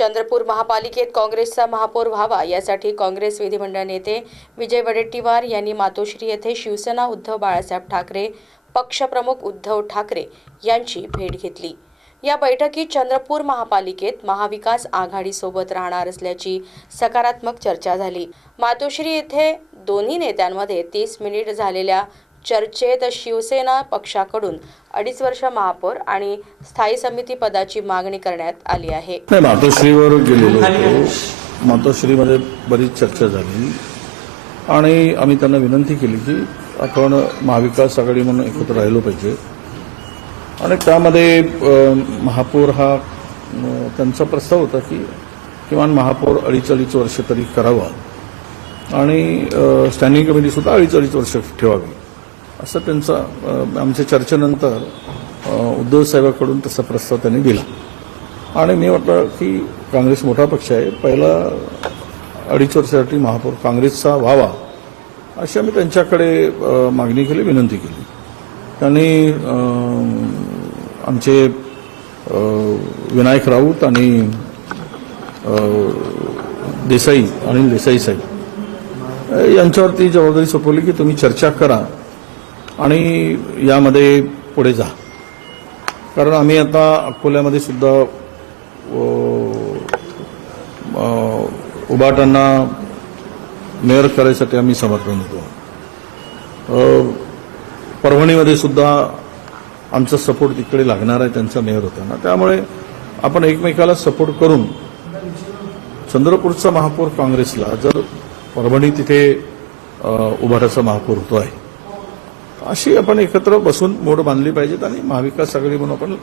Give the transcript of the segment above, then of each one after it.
चंद्रपूर महापालिकेत काँग्रेसचा महापौर व्हावा यासाठी काँग्रेस विधिमंडळ नेते विजय वडेट्टीवार यांनी मातोश्री येथे शिवसेना उद्धव बाळासाहेब ठाकरे पक्षप्रमुख उद्धव ठाकरे यांची भेट घेतली. या बैठकीत चंद्रपूर महापालिकेत महाविकास आघाडीसोबत राहणार असल्याची सकारात्मक चर्चा झाली. मातोश्री येथे दोन्ही नेत्यांमध्ये तीस मिनिट झालेल्या चर्चेत शिवसेना पक्षाकडून अडीच वर्ष महापौर आणि स्थायी समिती पदाची मागणी करण्यात आली आहे. मातोश्रीवर गेलेलो होतो. मातोश्रीमध्ये बरीच चर्चा झाली. आणि आम्ही त्यांना विनंती केली की आपण महाविकास आघाडी म्हणून एकत्र राहिलो पाहिजे. आणि त्यामध्ये महापौर हा त्यांचा प्रस्ताव होता की किमान महापौर अडीच अडीच वर्ष तरी करावा. आणि स्टँडिंग कमिटीसुद्धा अडीच अडीच वर्ष ठेवावी. असं त्यांचा आमच्या चर्चेनंतर उद्धव साहेबांकडून तसा प्रस्ताव त्यांनी दिला. आणि मी वाटलं की काँग्रेस मोठा पक्ष आहे. पहिला अडीच वर्षासाठी महापौर काँग्रेसचा व्हावा अशी आम्ही त्यांच्याकडे मागणी केली विनंती केली. त्यांनी आमचे विनायक राऊत आणि देसाई अनिल देसाई साहेब यांच्यावरती जबाबदारी सोपवली की तुम्ही चर्चा करा. आणि यामध्ये पुढे जा. कारण आम्ही आता अकोल्यामध्ये सुद्धा उबाटांना मेयर करायसाठी आम्ही समर्थन देतो. परभणीमध्ये सुद्धा आमचा सपोर्ट तिकडे लागणार आहे त्यांचा मेयर होताना त्यामुळे आपण एकमेकाला सपोर्ट करून चंद्रपूरचा महापौर काँग्रेसला जर परभणी तिथे उभाटाचा महापौर होतो आहे अशी आपण एकत्र बसून मोड बांधली पाहिजेत आणि महाविकास आघाडी म्हणून आपण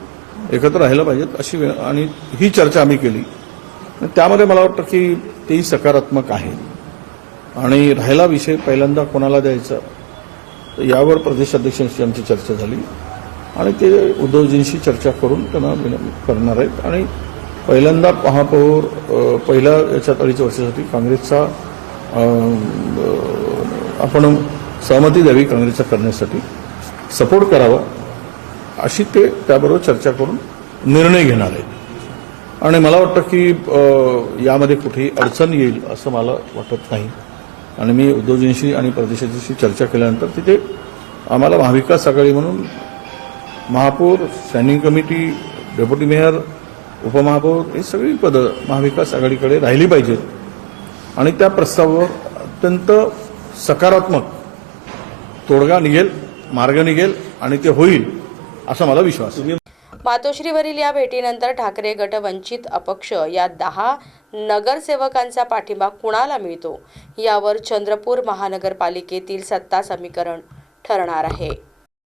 एकत्र राहायला पाहिजेत अशी आणि ही चर्चा आम्ही केली. त्यामध्ये मला वाटतं की तेही सकारात्मक आहे. आणि राहिला विषय पहिल्यांदा कोणाला द्यायचा? तर यावर प्रदेशाध्यक्षांशी आमची चर्चा झाली. आणि ते उद्धवजींशी चर्चा करून त्यांना करणार आहेत. आणि पहिल्यांदा महापौर पहिल्या याच्यात अडीच वर्षासाठी काँग्रेसचा आपण सहमती द्यावी काँग्रेसचा करण्यासाठी. सपोर्ट करावा अशी ते त्याबरोबर चर्चा करून निर्णय घेणार आहेत. आणि मला वाटतं की यामध्ये कुठेही अडचण येईल असं मला वाटत नाही. आणि मी उद्योजनशी आणि प्रदेशाशी चर्चा केल्यानंतर तिथे आम्हाला महाविकास आघाडी म्हणून महापौर स्टँडिंग कमिटी डेप्युटी मेयर उपमहापौर ही सगळी पदं महाविकास आघाडीकडे राहिली पाहिजेत. आणि त्या प्रस्तावावर अत्यंत सकारात्मक तोडगा निघेल मार्ग निघेल आणि ते होईल असा मला विश्वास मातोश्रीवरील या भेटीनंतर ठाकरे गट वंचित अपक्ष या दहा नगरसेवकांचा पाठिंबा कुणाला मिळतो? यावर चंद्रपूर महानगरपालिकेतील सत्ता समीकरण ठरणार आहे.